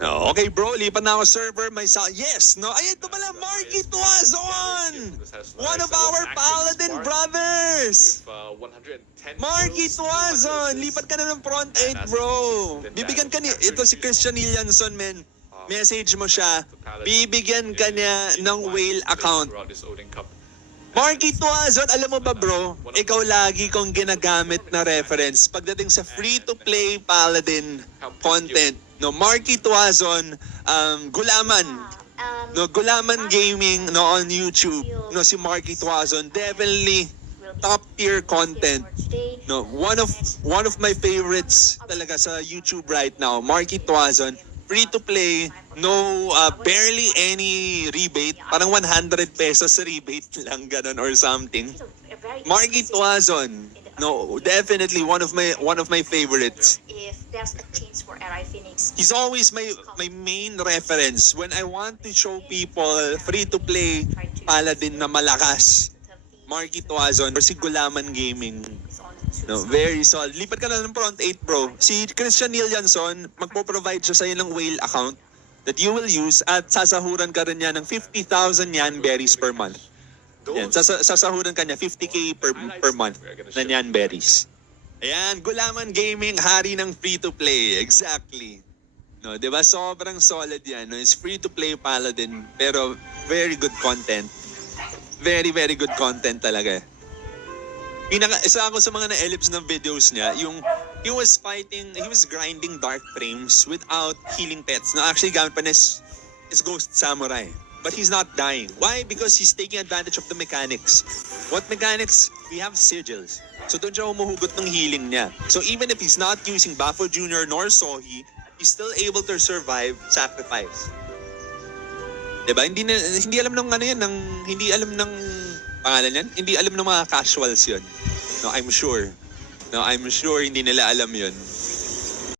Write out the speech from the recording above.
No, okay bro, lipat na ako server. Yes, no, ay ito pala, Marky Tuazon! One of our Paladin brothers! Marky Tuazon! Lipat ka na ng front 8 bro! Bibigyan ka ni, ito si Christian Illianson men. Message mo siya, bibigyan ka niya ng whale account. Marky Tuazon, alam mo ba bro, ikaw lagi kong ginagamit na reference pagdating sa free-to-play Paladin content. No, Marky Tuazon, Gulaman. No, Gulaman Gaming no on YouTube. No, si Marky Tuazon, definitely top tier content. No, one of my favorites talaga sa YouTube right now. Marky Tuazon, free to play, no barely any rebate, parang 100 pesos rebate lang ganun or something. Marky Tuazon, no, definitely one of my favorites. He's always my main reference when I want to show people free to play Paladin na malakas. Marky Tuazon or si Gulaman Gaming. No, very solid. Lipat ka na ng front 8 bro. Si Christian Illianson, magpo-provide siya sa'yo ng whale account that you will use at sasahuran ka rin niya ng 50,000 yan berries per month. Yan, sasahuran ka niya 50k per month na yan berries. Ayan, Gulaman Gaming, hari ng free-to-play. Exactly. No, 'di ba? Sobrang solid 'yan. No? It's free-to-play Paladin, pero very good content. Very, very good content talaga. Isa ako sa mga na-ellipse ng videos niya, yung he was grinding dark frames without healing pets. No, actually, gamit pa na is Ghost Samurai. But he's not dying. Why? Because he's taking advantage of the mechanics. What mechanics? We have sigils. So doon siya humuhugot ng healing niya. So even if he's not using Bafo Jr. nor Sohi, he's still able to survive sacrifice. Diba? Hindi alam ng ano yan, hindi alam ng pangalan yan, hindi alam ng mga casuals yun. No, I'm sure. No, I'm sure hindi nila alam yun.